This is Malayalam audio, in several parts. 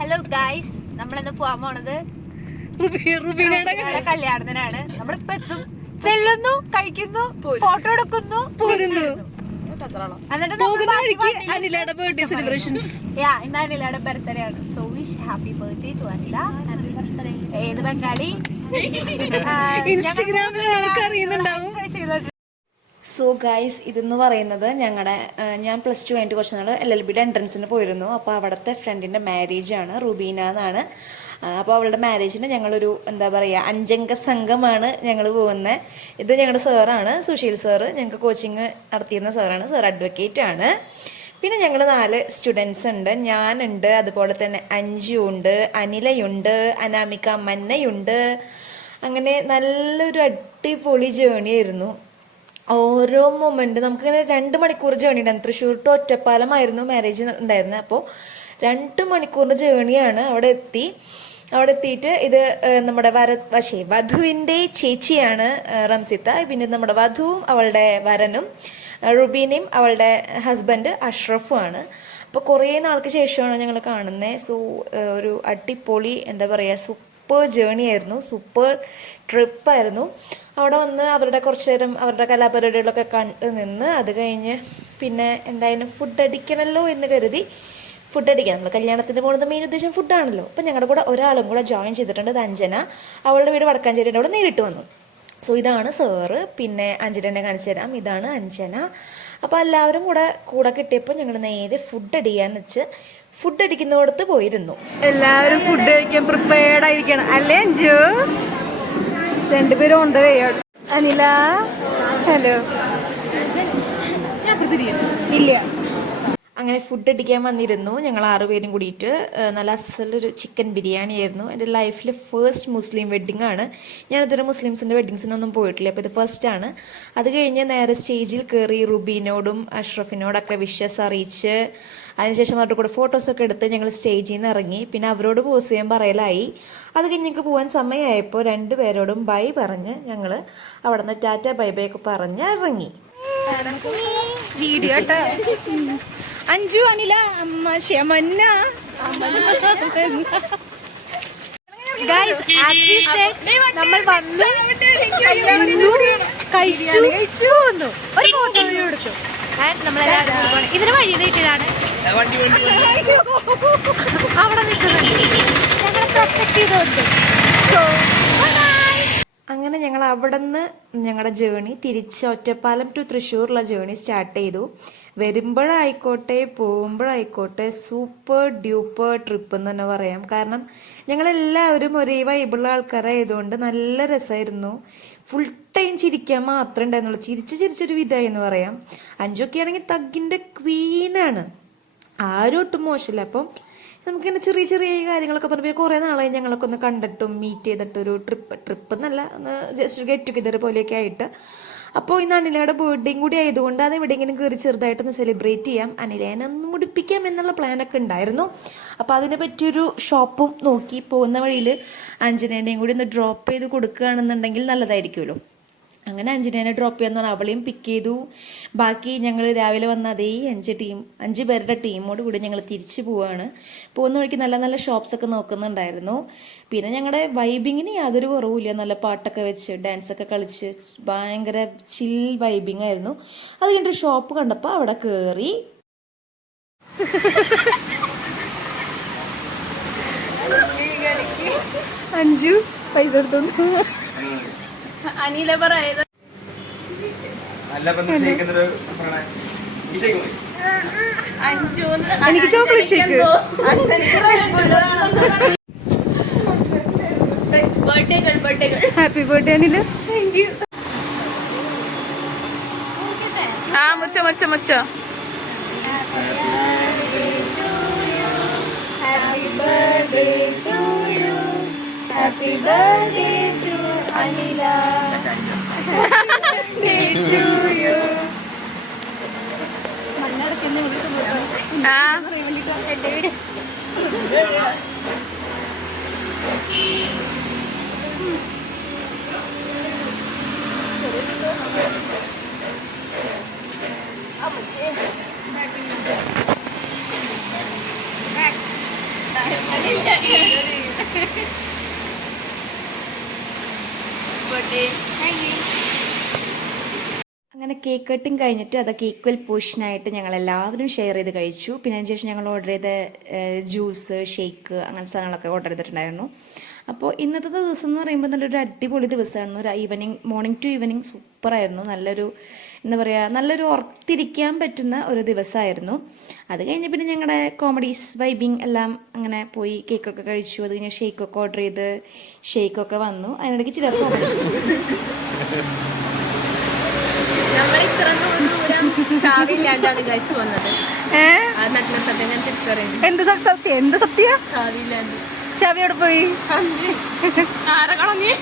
ഹലോ ഗൈസ്, നമ്മളിന്ന് പോവാൻ പോണത് റുബീനയുടെ കല്യാണത്തിനാണ്. നമ്മളിപ്പോ എത്തും, ചെല്ലുന്നു, കഴിക്കുന്നു, ഫോട്ടോ എടുക്കുന്നു, പോരുന്നു. അനിലയുടെ ബർത്ത്ഡേ സെലിബ്രേഷൻസ്. ഇന്ന് അനിലയുടെ ബർത്ത്ഡേ ആണ്. So wish happy birthday to Anila. ഏത് ബംഗാളി ഇൻസ്റ്റഗ്രാമിൽ അവർക്ക് അറിയുന്നുണ്ടാവും. സോ ഗൈസ്, ഇതെന്ന് പറയുന്നത് ഞാൻ +2 കഴിഞ്ഞിട്ട് കുറച്ച് നാൾ LLBയുടെ എൻട്രൻസിന് പോയിരുന്നു. അപ്പോൾ അവിടുത്തെ ഫ്രണ്ടിൻ്റെ മാരേജ് ആണ്, റുബീന എന്നാണ്. അപ്പോൾ അവളുടെ മാരേജിന് ഞങ്ങളൊരു എന്താ പറയുക 5 അംഗ സംഘമാണ് ഞങ്ങൾ പോകുന്നത്. ഇത് ഞങ്ങളുടെ സാറാണ്, സുശീൽ സാറ്. ഞങ്ങൾക്ക് കോച്ചിങ് നടത്തിയിരുന്ന സാറാണ്. സാർ അഡ്വക്കേറ്റ് ആണ്. പിന്നെ ഞങ്ങൾ 4 സ്റ്റുഡൻസ് ഉണ്ട്. ഞാനുണ്ട്, അതുപോലെ തന്നെ അഞ്ജു ഉണ്ട്, അനിലയുണ്ട്, അനാമിക മന്നയുണ്ട്. അങ്ങനെ നല്ലൊരു അടിപൊളി ജേണി ആയിരുന്നു. ഓരോ മൊമെന്റ് നമുക്കിങ്ങനെ 2 മണിക്കൂർ ജേണി ഉണ്ടായിരുന്നു. തൃശ്ശൂർ ടു ഒറ്റപ്പാലമായിരുന്നു മാരേജ് ഉണ്ടായിരുന്നത്. അപ്പോൾ 2 മണിക്കൂറിൻ്റെ ജേണിയാണ്. അവിടെ എത്തിയിട്ട് ഇത് നമ്മുടെ വധുവിൻ്റെ ചേച്ചിയാണ് റംസിത്ത. പിന്നെ നമ്മുടെ വധുവും അവളുടെ വരനും റുബീനയും അവളുടെ ഹസ്ബൻഡ് അഷ്റഫുമാണ്. അപ്പോൾ കുറേ നാൾക്ക് ശേഷമാണ് ഞങ്ങൾ കാണുന്നത്. സോ ഒരു അടിപൊളി എന്താ പറയുക, സൂപ്പർ ജേണി ആയിരുന്നു, സൂപ്പർ ട്രിപ്പായിരുന്നു. അവിടെ വന്ന് അവരുടെ കുറച്ച് നേരം അവരുടെ കലാപരിപാടികളൊക്കെ കണ്ട് നിന്ന് അത് കഴിഞ്ഞ് പിന്നെ എന്തായാലും ഫുഡ് അടിക്കണമല്ലോ എന്ന് കരുതി ഫുഡ് അടിക്കാം. നമ്മൾ കല്യാണത്തിന് പോകുന്നത് മെയിൻ ഉദ്ദേശം ഫുഡാണല്ലോ. അപ്പം ഞങ്ങളുടെ കൂടെ ഒരാളും കൂടെ ജോയിൻ ചെയ്തിട്ടുണ്ട്. അത് അഞ്ജന. അവളുടെ വീട് വടക്കാഞ്ചേരിയുടെ അവിടെ നേരിട്ട് വന്നു. സോ ഇതാണ് സാറ്. പിന്നെ അഞ്ജനെ കാണിച്ചു തരാം. ഇതാണ് അഞ്ജന. അപ്പോൾ എല്ലാവരും കൂടെ കിട്ടിയപ്പോൾ ഞങ്ങൾ നേരെ ഫുഡ് അടിക്കാന്ന് വെച്ച് ഫുഡ് അടിക്കുന്നിടത്ത് പോയിരുന്നു. എല്ലാവരും ഫുഡ് കഴിക്കാൻ പ്രിപ്പയർഡ് ആയിരിക്കണം അല്ലേ അഞ്ജു? 2 പേരും ഓൺ ദ വേ ആണ്. അനില, ഹലോ. ഇല്ല. അങ്ങനെ ഫുഡ് അടിക്കാൻ വന്നിരുന്നു. ഞങ്ങൾ 6 പേരും കൂടിയിട്ട്. നല്ല അസലൊരു ചിക്കൻ ബിരിയാണി ആയിരുന്നു. എൻ്റെ ലൈഫിൽ ഫസ്റ്റ് മുസ്ലിം വെഡ്ഡിങ് ആണ്. ഞാനിതുവരെ മുസ്ലിംസിൻ്റെ വെഡ്ഡിങ്സിനൊന്നും പോയിട്ടില്ല. അപ്പോൾ ഇത് ഫസ്റ്റാണ്. അത് കഴിഞ്ഞ് നേരെ സ്റ്റേജിൽ കയറി റുബീനോടും അഷ്റഫിനോടൊക്കെ വിഷസ് അറിയിച്ച് അതിനുശേഷം അവരുടെ കൂടെ ഫോട്ടോസൊക്കെ എടുത്ത് ഞങ്ങൾ സ്റ്റേജിൽ നിന്ന് ഇറങ്ങി. പിന്നെ അവരോട് പോസ് ചെയ്യാൻ പറയലായി. അത് കഴിഞ്ഞ് ഞങ്ങൾക്ക് പോകാൻ സമയമായപ്പോൾ 2 പേരോടും ബൈ പറഞ്ഞ് ഞങ്ങൾ അവിടെ നിന്ന് ടാറ്റ ബൈ ബൈ ഒക്കെ പറഞ്ഞ് ഇറങ്ങി. വീഡിയോ അഞ്ജു, അനില, മന്ന. നമ്മൾ വന്ന് കഴിച്ചു വന്നു, ഒരു ഫോട്ടോ എടുത്തു. നമ്മളെല്ലാവരും ഇതിന് വഴി നീട്ടിലാണ് അവിടെ നിൽക്കുന്നുണ്ട്. ഞങ്ങളെ പ്രൊട്ടക്ട് ചെയ്തുകൊണ്ട്. സോ അങ്ങനെ ഞങ്ങൾ അവിടെ നിന്ന് ഞങ്ങളുടെ ജേണി തിരിച്ച് ഒറ്റപ്പാലം ടു തൃശ്ശൂറുള്ള ജേണി സ്റ്റാർട്ട് ചെയ്തു. വരുമ്പോഴായിക്കോട്ടെ പോകുമ്പോഴായിക്കോട്ടെ സൂപ്പർ ഡ്യൂപ്പർ ട്രിപ്പ് എന്ന് തന്നെ പറയാം. കാരണം ഞങ്ങളെല്ലാവരും ഒരേ വൈബിളുള്ള ആൾക്കാരായതുകൊണ്ട് നല്ല രസമായിരുന്നു. ഫുൾ ടൈം ചിരിക്കാൻ മാത്രമേ ഉണ്ടായിരുന്നുള്ളൂ. ചിരിച്ചൊരു വിധമായി എന്ന് പറയാം. അഞ്ചൊക്കെ ആണെങ്കിൽ തഗ്ഗിൻ്റെ ക്വീനാണ്, ആരും ഒട്ടും മോശമില്ല. അപ്പം നമുക്കിങ്ങനെ ചെറിയ കാര്യങ്ങളൊക്കെ പറഞ്ഞാൽ കുറേ നാളായി ഞങ്ങളൊക്കെ ഒന്ന് കണ്ടിട്ടും മീറ്റ് ചെയ്തിട്ടൊരു ട്രിപ്പ് എന്നല്ല, ഒന്ന് ജസ്റ്റ് ഗെറ്റ് ടുഗെദർ പോലെയൊക്കെ ആയിട്ട്. അപ്പോൾ ഇന്ന് അനിലയുടെ ബർത്ത്ഡേയും കൂടി ആയതുകൊണ്ട് അത് എവിടെയെങ്കിലും കയറി ചെറുതായിട്ടൊന്ന് സെലിബ്രേറ്റ് ചെയ്യാം, അനിലേനെ ഒന്ന് മുടിപ്പിക്കാം എന്നുള്ള പ്ലാനൊക്കെ ഉണ്ടായിരുന്നു. അപ്പോൾ അതിനെ പറ്റിയൊരു ഷോപ്പും നോക്കി പോകുന്ന വഴിയിൽ അഞ്ജനേനെയും കൂടി ഒന്ന് ഡ്രോപ്പ് ചെയ്ത് കൊടുക്കുകയാണെന്നുണ്ടെങ്കിൽ നല്ലതായിരിക്കുമല്ലോ. അങ്ങനെ അഞ്ജനേനെ ഡ്രോപ്പ് ചെയ്യാന്ന് പറഞ്ഞാൽ അവളെയും പിക്ക് ചെയ്തു. ബാക്കി ഞങ്ങൾ രാവിലെ വന്ന അതേ 5 പേരുടെ ടീമോട് കൂടി ഞങ്ങൾ തിരിച്ചു പോവുകയാണ്. പോകുന്ന വഴിക്ക് നല്ല നല്ല ഷോപ്സൊക്കെ നോക്കുന്നുണ്ടായിരുന്നു. പിന്നെ ഞങ്ങളുടെ വൈബിങ്ങിന് യാതൊരു കുറവുമില്ല. നല്ല പാട്ടൊക്കെ വെച്ച് ഡാൻസൊക്കെ കളിച്ച് ഭയങ്കര ചിൽ വൈബിങ് ആയിരുന്നു. അത് കഴിഞ്ഞിട്ട് ഷോപ്പ് കണ്ടപ്പോൾ അവിടെ കയറി. അഞ്ജു പൈസ എടുത്തു. അനില പറയുന്നത് എനിക്ക് chocolate shake. Happy birthday Anila. Thank you. മുറിച്ചോ Happy birthday to Anila. Happy birthday to you. അങ്ങനെ കേക്ക് കട്ടിങ് കഴിഞ്ഞിട്ട് അതൊക്കെ ഈക്വൽ പോർഷനായിട്ട് ഞങ്ങൾ എല്ലാവരും ഷെയർ ചെയ്ത് കഴിച്ചു. പിന്നെ അതിന് ശേഷം ഞങ്ങൾ ഓർഡർ ചെയ്ത ജ്യൂസ്, ഷേക്ക് അങ്ങനത്തെ സാധനങ്ങളൊക്കെ ഓർഡർ ചെയ്തിട്ടുണ്ടായിരുന്നു. അപ്പോൾ ഇന്നത്തെ ദിവസം എന്ന് പറയുമ്പോൾ നല്ലൊരു അടിപൊളി ദിവസമായിരുന്നു. ഒരു ഈവനിങ്, മോർണിംഗ് ടു ഈവനിങ് സൂപ്പറായിരുന്നു. നല്ലൊരു എന്താ പറയുക, നല്ലൊരു ഓർത്തിരിക്കാൻ പറ്റുന്ന ഒരു ദിവസമായിരുന്നു. അത് കഴിഞ്ഞ് പിന്നെ ഞങ്ങളുടെ കോമഡീസ്, വൈബിങ് എല്ലാം അങ്ങനെ പോയി, കേക്കൊക്കെ കഴിച്ചു. അത് കഴിഞ്ഞ് ഷേക്കൊക്കെ ഓർഡർ ചെയ്ത് ഷേക്കൊക്കെ വന്നു. അതിനിടയ്ക്ക് ചിലപ്പോൾ നമ്മൾ ഇത്ര ദൂരം ചാവില്ലാണ്ടാണ് ഗൈസ് വന്നത്. നഗ്ന സത്യം ഞാൻ തിരിച്ചറിയുന്നു. എന്ത് സത്യം? എന്ത് സത്യ? ചാവില്ലാണ്ട്. ചവി എവിടെ പോയി? ആരകളഞ്ഞ്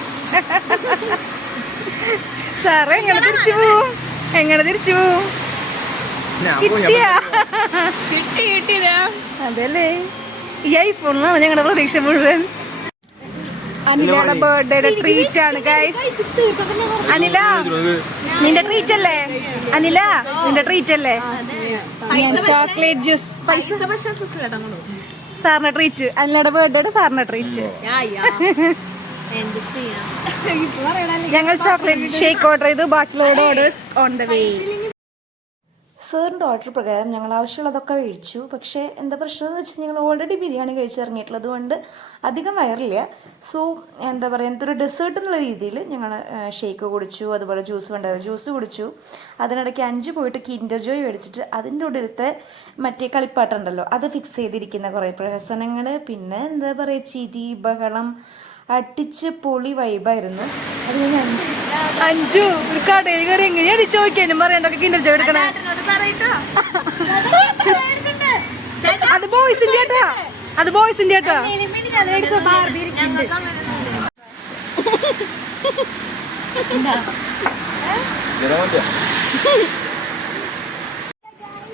സാറേ എങ്ങനെ തിരിച്ചു പോവും? എങ്ങനെ തിരിച്ചു പോവും? കിട്ടിയാ? കിട്ടിയില്ല. അതല്ലേ, ഈ ഐഫോണിലാണ് ഞങ്ങളുടെ പ്രതീക്ഷ മുഴുവൻ. അനിലയുടെ ബർത്ത്ഡേയുടെ ട്രീറ്റ് ആണ് ഗൈസ്. അനില, നിന്റെ ട്രീറ്റ് അല്ലേ? അനില, നിന്റെ ട്രീറ്റ് അല്ലേ? Chocolate juice. പൈസ സാറിന്റെ ട്രീറ്റ്. അനിലയുടെ ബർത്ത്ഡേയുടെ സാറിന്റെ ട്രീറ്റ്. എന്ത് ചെയ്യാം? ഞങ്ങൾ ചോക്ലേറ്റ് ഷേക്ക് ഓർഡർ ചെയ്തു. ബാക്കിയുള്ള ഓർഡേഴ്സ് ഓൺ ദ വേ. സാറിൻ്റെ ഓർഡർ പ്രകാരം ഞങ്ങൾ ആവശ്യമുള്ളതൊക്കെ കഴിച്ചു. പക്ഷേ എന്താ പ്രശ്നം എന്ന് വെച്ചാൽ ഞങ്ങൾ ഓൾറെഡി ബിരിയാണി കഴിച്ചിറങ്ങിയിട്ടുള്ളത് കൊണ്ട് അധികം വയറില്ല. സോ എന്താ പറയുക, എന്തൊരു ഡെസേർട്ട് എന്നുള്ള രീതിയിൽ ഞങ്ങൾ ഷേക്ക് കുടിച്ചു, അതുപോലെ ജ്യൂസ് വേണ്ടത് ജ്യൂസ് കുടിച്ചു. അതിനിടയ്ക്ക് 5 പോയിട്ട് കിൻഡർ ജോയ് മേടിച്ചിട്ട് അതിൻ്റെ ഉള്ളിലത്തെ മറ്റേ കളിപ്പാട്ടുണ്ടല്ലോ അത് ഫിക്സ് ചെയ്തിരിക്കുന്ന കുറേ പ്രഹസനങ്ങൾ, പിന്നെ എന്താ പറയുക, ചിരി, ബഹളം, അടിച്ച് പൊളി വൈബായിരുന്നു. അത് ഞാൻ അഞ്ചു ഒരു കടയിൽ കയറി എങ്ങനെയാണ് ചോദിക്കാനും പറയണ്ടൊക്കെ കിൻഡർ ജോയ് എടുക്കണേ. അത് ബോയ്സിന്റെ ഏട്ടാ, അത് ബോയ്സിന്റെ ഏട്ടാ.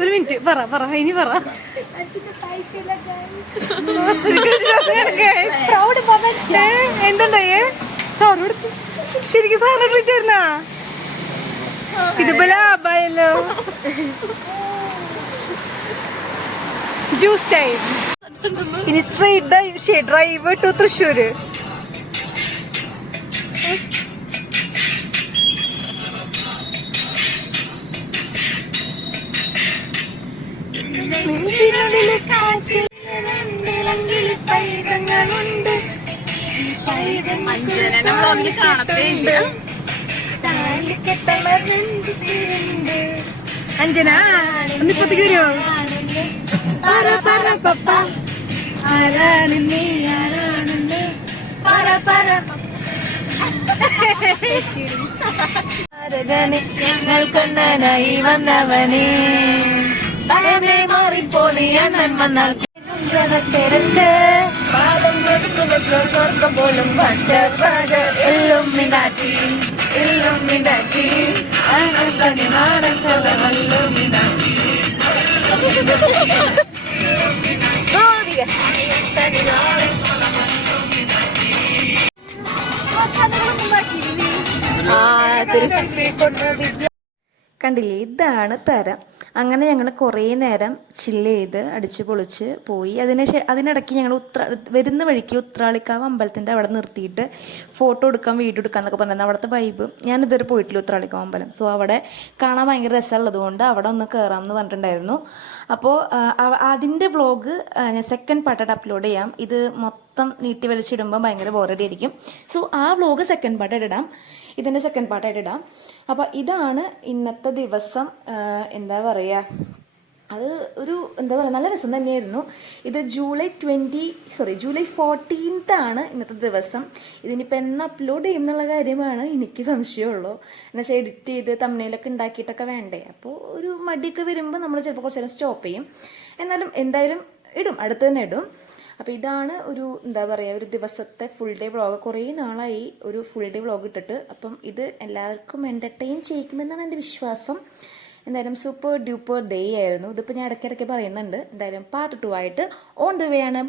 ഒരു മിനിറ്റ് പറ ഇനി പറ. എന്തുണ്ടായേ? ശരിക്കും സാറിന് ട്രീറ്റ് ആയിരുന്നാ? ഇതിപ്പോ ലാഭമായല്ലോ. Juice time. ഇനി street drive to Thrissur. Anjana ഒന്നിപ്പത്തേക്ക് വരുമോ? ആരാണ് നീ, ആരാണെന്ന് പറ പറ. ഞങ്ങൾക്കൊന്നായി വന്നവനെ ഭയമേ മാറിപ്പോലി അണ്ണൻ വന്നാൽ ജനത്തിരക്ക് പാദം കൊടുത്തുവച്ച സ്വർഗം പോലും പറ്റപ്പാട്. എല്ലും മിനാറ്റി എല്ലും മിനാറ്റി തനി നാടൻ കലവല്ലും മിനാറ്റി തനി നാടൻ കണ്ടില്ലേ, ഇതാണ് തരം. അങ്ങനെ ഞങ്ങൾ കുറേ നേരം ചില്ല് ചെയ്ത് അടിച്ച് പൊളിച്ച് പോയി. അതിനിടയ്ക്ക് ഞങ്ങൾ വരുന്ന വഴിക്ക് ഉത്രാളിക്കാവ് അമ്പലത്തിൻ്റെ അവിടെ നിർത്തിയിട്ട് ഫോട്ടോ എടുക്കാം, വീഡിയോ എടുക്കാം എന്നൊക്കെ പറഞ്ഞാൽ അവിടുത്തെ വൈബ്. ഞാനിതുവരെ പോയിട്ടില്ല ഉത്രാളിക്കാവ് അമ്പലം. സോ അവിടെ കാണാൻ ഭയങ്കര രസമുള്ളത് കൊണ്ട് അവിടെ ഒന്ന് കയറാം എന്ന് പറഞ്ഞിട്ടുണ്ടായിരുന്നു. അപ്പോൾ അതിൻ്റെ വ്ളോഗ് ഞാൻ സെക്കൻഡ് പാർട്ടായിട്ട് അപ്ലോഡ് ചെയ്യാം. ഇത് മൊത്തം നീട്ടി വലിച്ചിടുമ്പോൾ ഭയങ്കര ബോറടി ആയിരിക്കും. സോ ആ വ്ളോഗ് സെക്കൻഡ് പാർട്ടായിട്ട് ഇടാം, ഇതിൻ്റെ സെക്കൻഡ് പാർട്ടായിട്ട് ഇടാം. അപ്പോൾ ഇതാണ് ഇന്നത്തെ ദിവസം. എന്താ പറയുക, അത് ഒരു എന്താ പറയുക, നല്ല രസം തന്നെയായിരുന്നു. ഇത് ജൂലൈ 14th ആണ് ഇന്നത്തെ ദിവസം. ഇതിനിപ്പോൾ എന്ന് അപ്ലോഡ് ചെയ്യും എന്നുള്ള കാര്യമാണ് എനിക്ക് സംശയമുള്ളൂ. എന്നുവെച്ചാൽ എഡിറ്റ് ചെയ്ത് തമ്മിലൊക്കെ ഉണ്ടാക്കിയിട്ടൊക്കെ വേണ്ടേ. അപ്പോൾ ഒരു മടിയൊക്കെ വരുമ്പോൾ നമ്മൾ ചിലപ്പോൾ കുറച്ച് നേരം സ്റ്റോപ്പ് ചെയ്യും. എന്തായാലും ഇടും, അടുത്ത് തന്നെ ഇടും. അപ്പോൾ ഇതാണ് ഒരു എന്താ പറയുക, ഒരു ദിവസത്തെ ഫുൾ ഡേ വ്ളോഗ്. കുറേ നാളായി ഒരു ഫുൾ ഡേ വ്ളോഗ് ഇട്ടിട്ട്. അപ്പം ഇത് എല്ലാവർക്കും എൻ്റർടൈൻ ചെയ്യിക്കുമെന്നാണ് എൻ്റെ വിശ്വാസം. എന്തായാലും സൂപ്പർ ഡ്യൂപ്പർ ഡേ ആയിരുന്നു. ഇതിപ്പോൾ ഞാൻ ഇടയ്ക്കിടയ്ക്ക് പറയുന്നുണ്ട്. എന്തായാലും പാർട്ട് 2 ആയിട്ട് ഓൺ ദ വേ ആണ്.